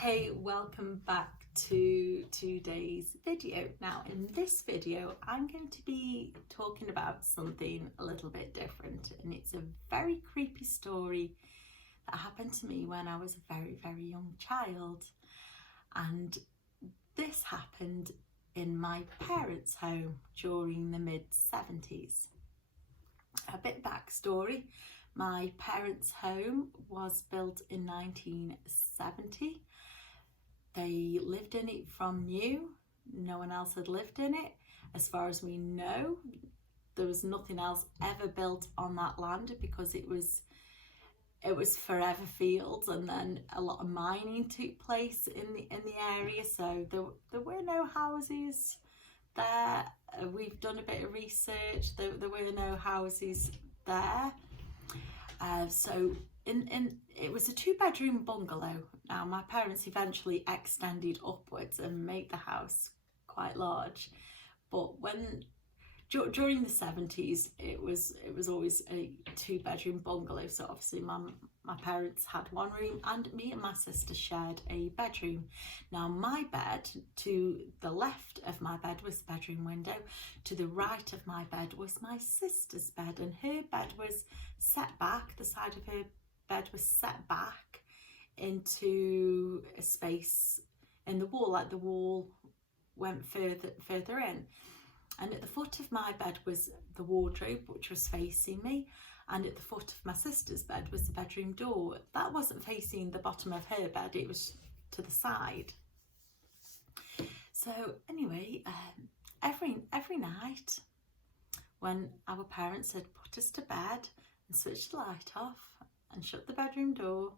Hey, welcome back to today's video. Now in this video I'm going to be talking about something a little bit different, and it's a very creepy story that happened to me when I was a very young child. And this happened in my parents' home during the mid-70s. A bit backstory: my parents' home was built in 1970. They lived in it from new. No one else had lived in it. As far as we know, there was nothing else ever built on that land because it was forever fields, and then a lot of mining took place in the area, so there were no houses there. We've done a bit of research. There were no houses there. So it was a 2-bedroom bungalow. Now my parents eventually extended upwards and made the house quite large, but during the 70s it was always a 2-bedroom bungalow. So obviously my parents had one room and me and my sister shared a bedroom. Now my bed, to the left of my bed was the bedroom window, to the right of my bed was my sister's bed, and her bed was set back. The side of her bed was set back into a space in the wall, like the wall went further in. And at the foot of my bed was the wardrobe, which was facing me, and at the foot of my sister's bed was the bedroom door. That wasn't facing the bottom of her bed, it was to the side. So anyway, every night when our parents had put us to bed and switched the light off and shut the bedroom door,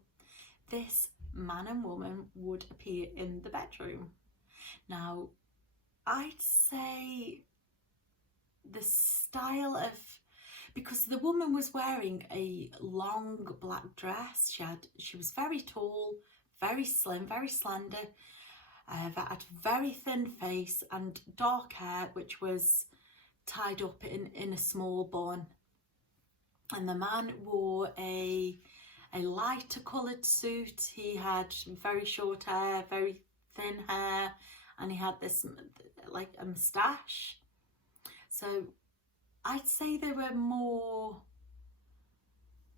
this man and woman would appear in the bedroom. Now I'd say the style of, because the woman was wearing a long black dress, she was very tall, very slim, very slender, that had a very thin face and dark hair which was tied up in a small bun. And the man wore a lighter coloured suit. He had very short hair, very thin hair, and he had this like a moustache. So I'd say they were more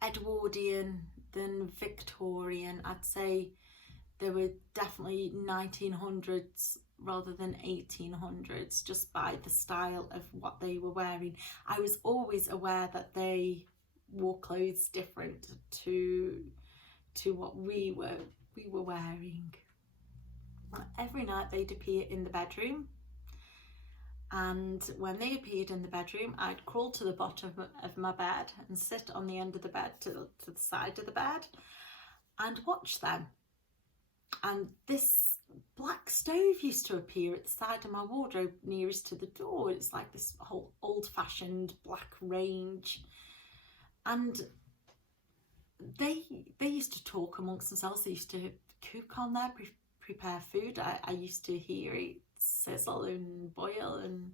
Edwardian than Victorian. I'd say they were definitely 1900s rather than 1800s, just by the style of what they were wearing. I was always aware that they wore clothes different to what we were wearing. Every night they'd appear in the bedroom, and when they appeared in the bedroom I'd crawl to the bottom of my bed and sit on the end of the bed to the side of the bed and watch them. And this black stove used to appear at the side of my wardrobe nearest to the door. It's like this whole old-fashioned black range, and they used to talk amongst themselves. They used to cook on there, prepare food. I used to hear it sizzle and boil and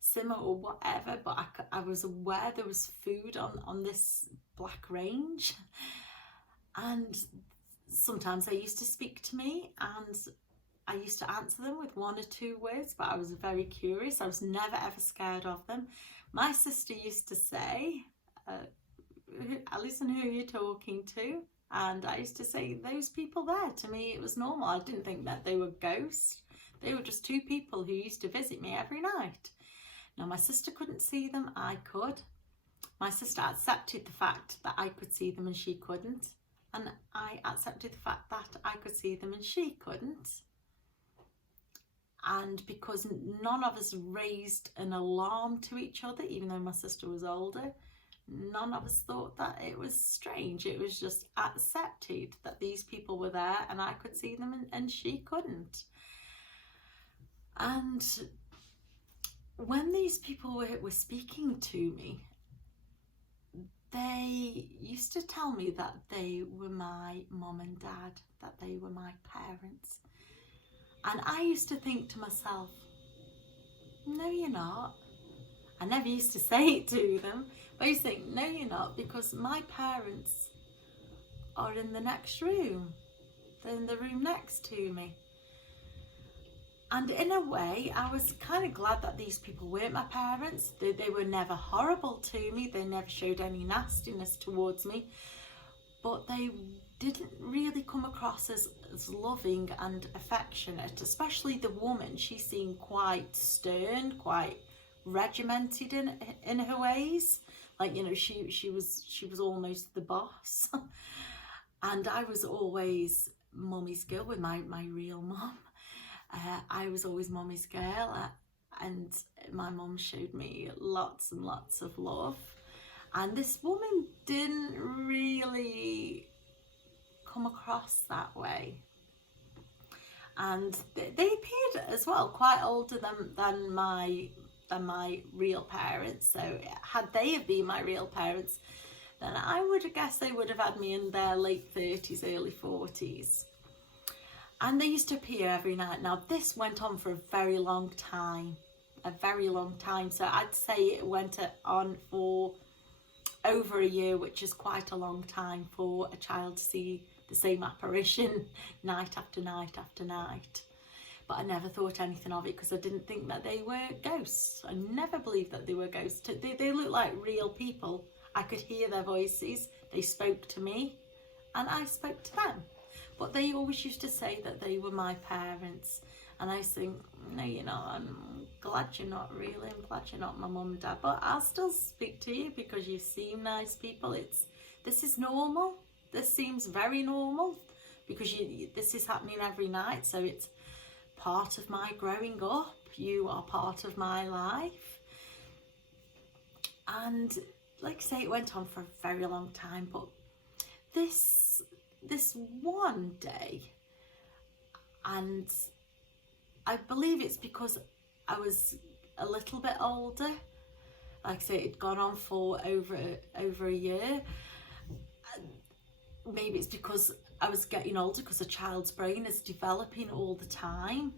simmer or whatever, but I was aware there was food on this black range. And sometimes they used to speak to me and I used to answer them with 1 or 2 words, but I was very curious. I was never ever scared of them. My sister used to say, Alison, who are you talking to? And I used to say, those people there. To me it was normal. I didn't think that they were ghosts. They were just 2 people who used to visit me every night. Now my sister couldn't see them, I could. My sister accepted the fact that I could see them and she couldn't, and I accepted the fact that I could see them and she couldn't. And because none of us raised an alarm to each other, even though my sister was older, none of us thought that it was strange. It was just accepted that these people were there and I could see them and she couldn't. And when these people were speaking to me, they used to tell me that they were my mum and dad, that they were my parents. And I used to think to myself, no you're not. I never used to say it to them, but I used to think, no you're not, because my parents are in the next room. in the room next to me. And in a way, I was kind of glad that these people weren't my parents. They were never horrible to me. They never showed any nastiness towards me. But they didn't really come across as loving and affectionate, especially the woman. She seemed quite stern, quite regimented in her ways. Like, you know, she was almost the boss. And I was always mummy's girl with my real mum. I was always mummy's girl, and my mum showed me lots and lots of love. And this woman didn't really come across that way. And they appeared as well quite older than my real parents. So had they have been my real parents, then I would have guessed they would have had me in their late 30s, early 40s. And they used to appear every night. Now, this went on for a very long time. So I'd say it went on for over a year, which is quite a long time for a child to see the same apparition night after night after night. But I never thought anything of it because I didn't think that they were ghosts. I never believed that they were ghosts. They looked like real people. I could hear their voices. They spoke to me and I spoke to them. But they always used to say that they were my parents. And I think, no, you know, I'm glad you're not really. I'm glad you're not my mum and dad. But I'll still speak to you because you seem nice people. This is normal. This seems very normal because this is happening every night. So it's part of my growing up. You are part of my life. And like I say, it went on for a very long time. But this one day, and I believe it's because I was a little bit older. Like I say, it'd gone on for over a year. Maybe it's because I was getting older, because a child's brain is developing all the time.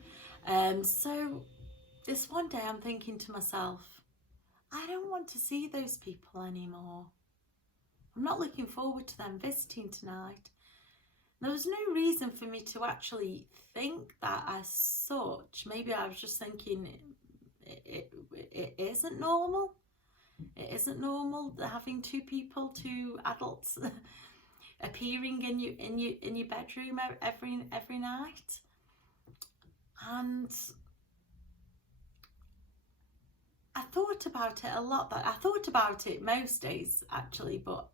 So this one day I'm thinking to myself, I don't want to see those people anymore. I'm not looking forward to them visiting tonight. There was no reason for me to actually think that as such. Maybe I was just thinking it isn't normal. It isn't normal having two adults appearing in your bedroom every night. And I thought about it a lot. I thought about it most days actually, but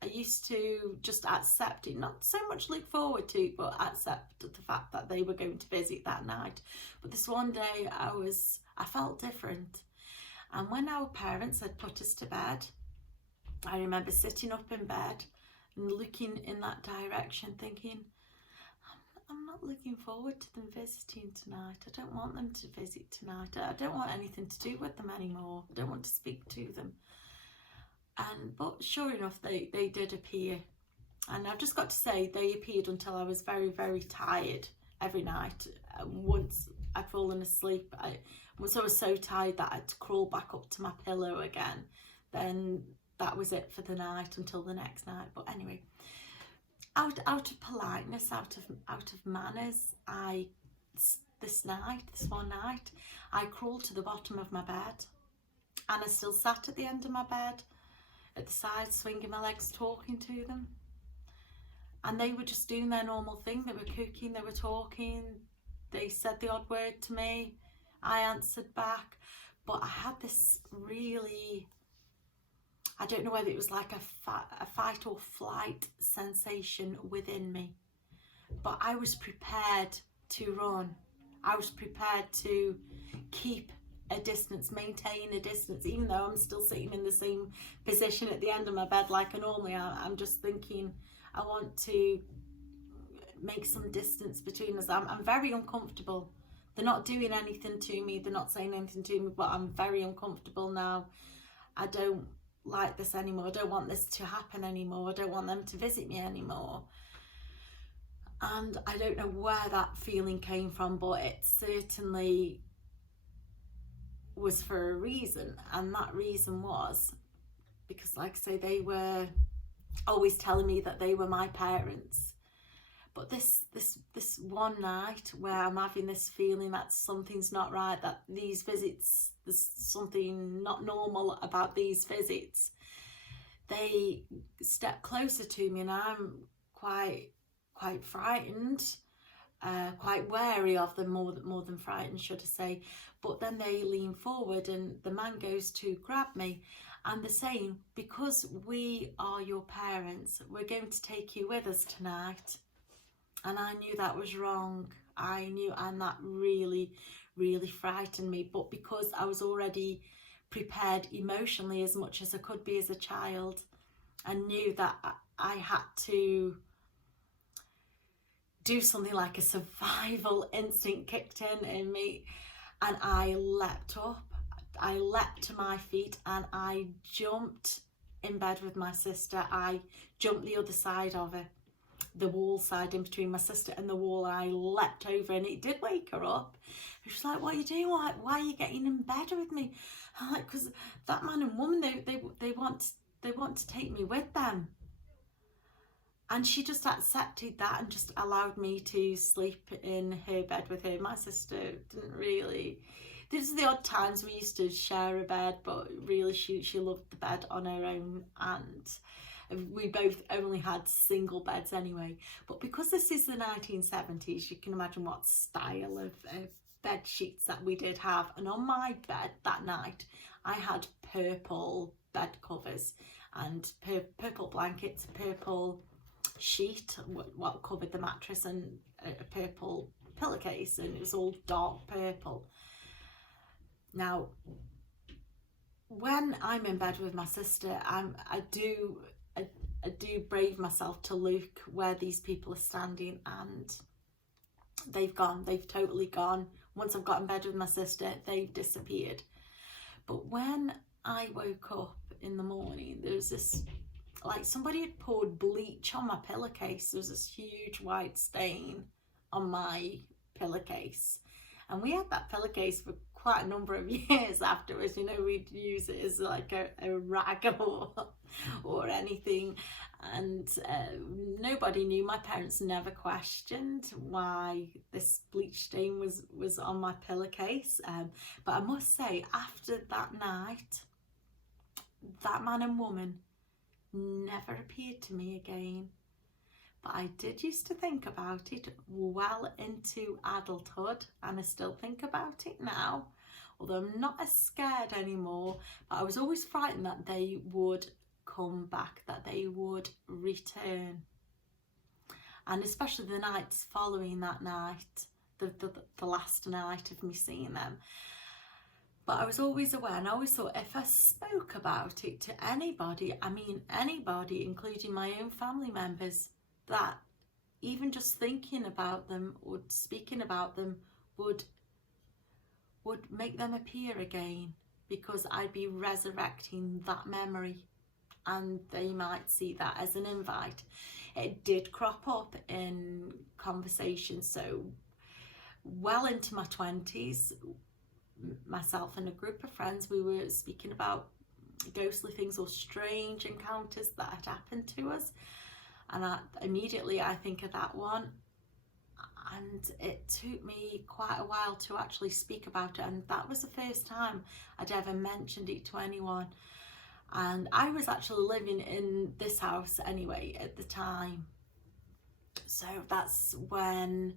I used to just accept it, not so much look forward to it, but accept the fact that they were going to visit that night. But this one day I felt different. And when our parents had put us to bed, I remember sitting up in bed and looking in that direction thinking, I'm not looking forward to them visiting tonight. I don't want them to visit tonight. I don't want anything to do with them anymore. I don't want to speak to them. But sure enough, they did appear. And I've just got to say, they appeared until I was very, very tired every night. Once I'd fallen asleep, once I was so tired that I had to crawl back up to my pillow again, then that was it for the night until the next night. But anyway, out of politeness, out of manners, this one night, I crawled to the bottom of my bed, and I still sat at the end of my bed, at the side, swinging my legs, talking to them. And they were just doing their normal thing. They were cooking, they were talking, they said the odd word to me, I answered back. But I had this really, I don't know whether it was like a fight or flight sensation within me, but I was prepared to run. I was prepared to keep a distance, maintain a distance, even though I'm still sitting in the same position at the end of my bed like I normally am. I'm just thinking, I want to make some distance between us. I'm very uncomfortable. They're not doing anything to me, they're not saying anything to me, but I'm very uncomfortable now. I don't like this anymore. I don't want this to happen anymore. I don't want them to visit me anymore. And I don't know where that feeling came from, but it certainly was for a reason. And that reason was because, like I say, they were always telling me that they were my parents. But this one night where I'm having this feeling that something's not right, that these visits, there's something not normal about these visits, they step closer to me, and I'm quite frightened, quite wary of them, more than frightened, should I say. But then they lean forward, and the man goes to grab me, and they're saying, because we are your parents, we're going to take you with us tonight. And I knew that was wrong. I knew, and that really frightened me. But because I was already prepared emotionally as much as I could be as a child, I knew that I had to do something, like a survival instinct kicked in me, and I leapt up. I leapt to my feet and I jumped in bed with my sister. I jumped the other side of her, the wall side in between my sister and the wall. I leapt over, and it did wake her up. She was like, "What are you doing? Why are you getting in bed with me?" I'm like, "Because that man and woman, they want to take me with them." And she just accepted that and just allowed me to sleep in her bed with her. My sister didn't really. There's the odd times we used to share a bed, but really she loved the bed on her own, and we both only had single beds anyway. But because this is the 1970s, you can imagine what style of bed sheets that we did have. And on my bed that night, I had purple bed covers and purple blankets, purple sheet what covered the mattress, and a purple pillowcase, and it was all dark purple. Now, when I'm in bed with my sister, I do brave myself to look where these people are standing, and they've totally gone. Once I've got in bed with my sister, they've disappeared. But when I woke up in the morning, there was this, like somebody had poured bleach on my pillowcase. There was this huge white stain on my pillowcase, and we had that pillowcase for quite a number of years afterwards. You know, we'd use it as like a rag or anything, and nobody knew. My parents never questioned why this bleach stain was on my pillowcase, but I must say, after that night, that man and woman never appeared to me again. But I did used to think about it well into adulthood, and I still think about it now, although I'm not as scared anymore. But I was always frightened that they would come back, that they would return. And especially the nights following that night, the last night of me seeing them. But I was always aware, and I always thought if I spoke about it to anybody, I mean anybody, including my own family members, that even just thinking about them or speaking about them would make them appear again, because I'd be resurrecting that memory, and they might see that as an invite. It did crop up in conversations, so well into my 20s, myself and a group of friends, we were speaking about ghostly things or strange encounters that had happened to us. And immediately I think of that one, and it took me quite a while to actually speak about it, and that was the first time I'd ever mentioned it to anyone. And I was actually living in this house anyway at the time, so that's when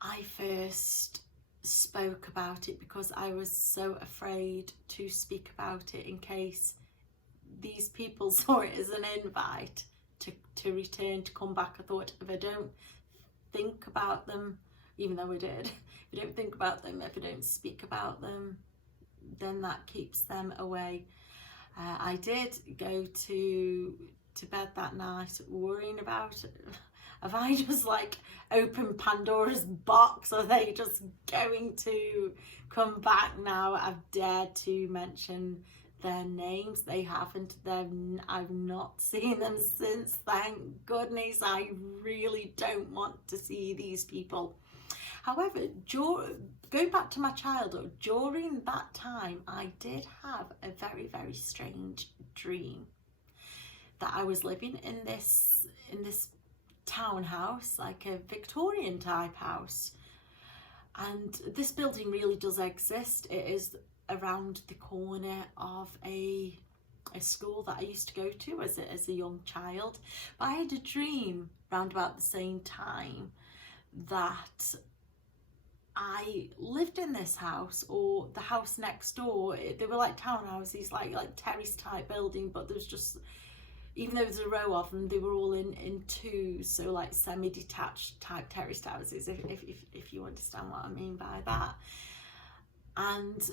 I first spoke about it, because I was so afraid to speak about it in case these people saw it as an invite to return, to come back. I thought, if I don't think about them, even though I did, if I don't think about them, if I don't speak about them, then that keeps them away. I did go to bed that night worrying about it. Have I just like opened Pandora's box? Are they just going to come back now? I've dared to mention their names. They haven't. I've not seen them since. Thank goodness. I really don't want to see these people. However, going back to my childhood, during that time, I did have a very, very strange dream that I was living in this townhouse, like a Victorian type house. And this building really does exist. It is around the corner of a school that I used to go to as a young child. But I had a dream round about the same time that I lived in this house, or the house next door. They were like townhouses, like terrace type building, but there was just, even though there's a row of them, they were all in twos, so like semi-detached type terraced houses, if you understand what I mean by that. And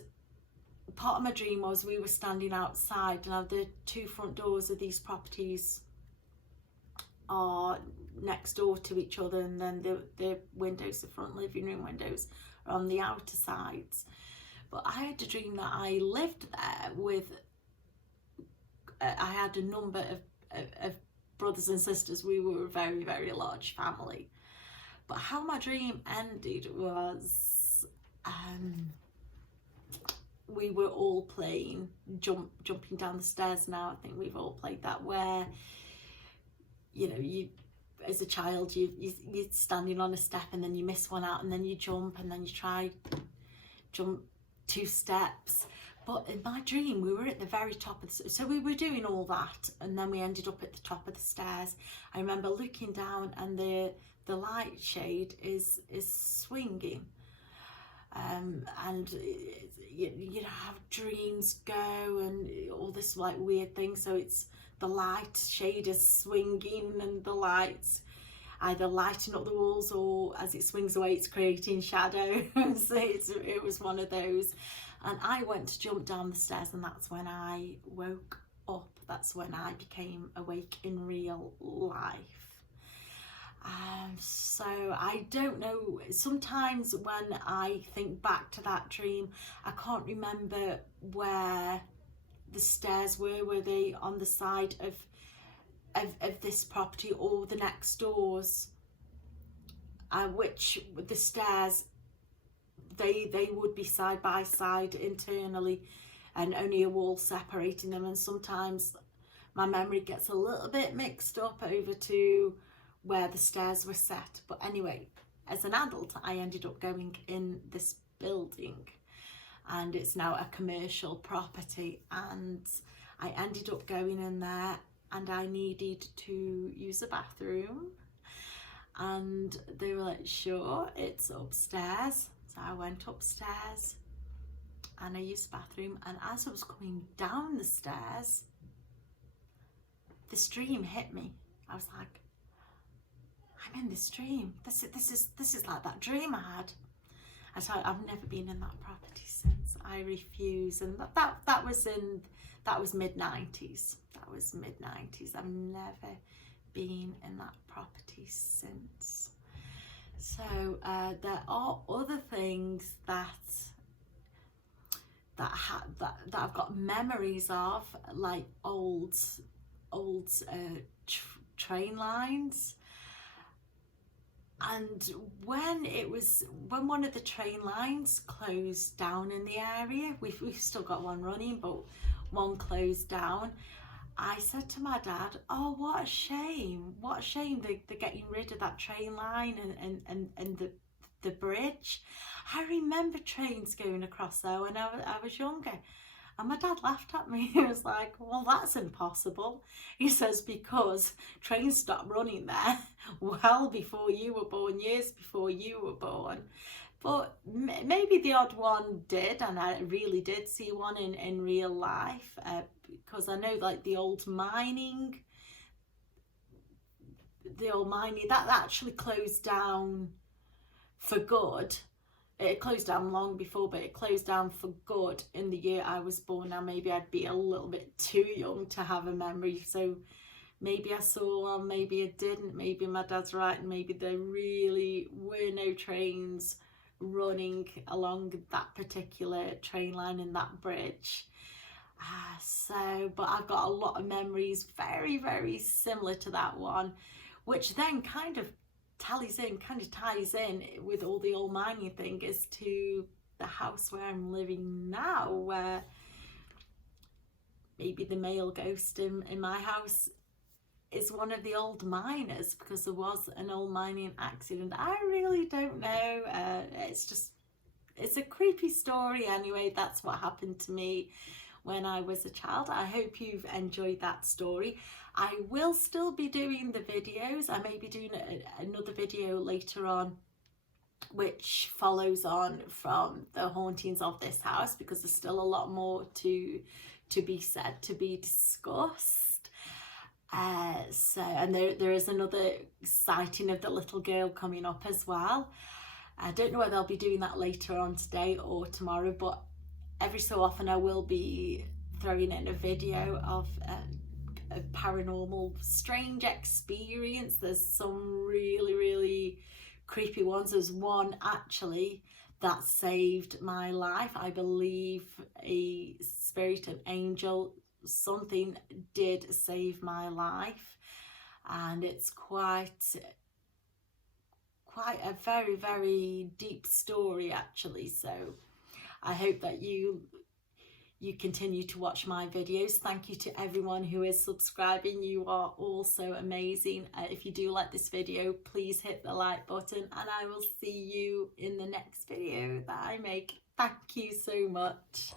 part of my dream was we were standing outside. Now the two front doors of these properties are next door to each other, and then the windows, the front living room windows, are on the outer sides. But I had a dream that I lived there with, I had a number of brothers and sisters. We were a very, very large family. But how my dream ended was we were all playing jumping down the stairs. Now I think we've all played that, where you as a child you're standing on a step and then you miss one out, and then you jump, and then you try jump 2 steps. But in my dream, we were at the very top of so we were doing all that, and then we ended up at the top of the stairs. I remember looking down, and the light shade is swinging, and you know how dreams go and all this like weird thing. So it's the light shade is swinging, and the lights either lighting up the walls, or as it swings away it's creating shadow. So it was one of those. And I went to jump down the stairs, and that's when I woke up. That's when I became awake in real life. So I don't know, sometimes when I think back to that dream, I can't remember where the stairs were they on the side of this property or the next doors, which the stairs, they would be side by side internally, and only a wall separating them. And sometimes my memory gets a little bit mixed up over to where the stairs were set. But anyway, as an adult, I ended up going in this building, and it's now a commercial property, and I ended up going in there, and I needed to use a bathroom, and they were like, sure, it's upstairs. So I went upstairs and I used the bathroom, and as I was coming down the stairs, this dream hit me. I was like, I'm in this dream. This is like that dream I had. And so I've never been in that property since. I refuse. And that was mid-90s. That was mid-90s. I've never been in that property since. So there are other things that I've got memories of, like old train lines. And when one of the train lines closed down in the area, we've still got one running, but one closed down, I said to my dad, oh, what a shame they're getting rid of that train line and the bridge. I remember trains going across there when I was younger. And my dad laughed at me. He was like, well, that's impossible. He says, because trains stopped running there well before you were born, years before you were born. But maybe the odd one did, and I really did see one in real life, because I know like the old mining, that actually closed down for good. It closed down long before, but it closed down for good in the year I was born. Now maybe I'd be a little bit too young to have a memory, so maybe I saw one, maybe I didn't. Maybe my dad's right, and maybe there really were no trains running along that particular train line in that bridge. But I've got a lot of memories very, very similar to that one, which then kind of ties in with all the old mining thing as to the house where I'm living now, where maybe the male ghost in my house is one of the old miners, because there was an old mining accident. I really don't know. It's a creepy story anyway. That's what happened to me when I was a child. I hope you've enjoyed that story. I will still be doing the videos. I may be doing another video later on which follows on from the hauntings of this house, because there's still a lot more to be said, to be discussed. And there is another sighting of the little girl coming up as well. I don't know whether I'll be doing that later on today or tomorrow, but every so often I will be throwing in a video of a paranormal strange experience. There's some really creepy ones. There's one actually that saved my life. I believe a spirit, an angel, something did save my life, and it's quite a very deep story actually. So I hope that you continue to watch my videos. Thank you to everyone who is subscribing. You are all so amazing. If you do like this video, please hit the like button, and I will see you in the next video that I make. Thank you so much.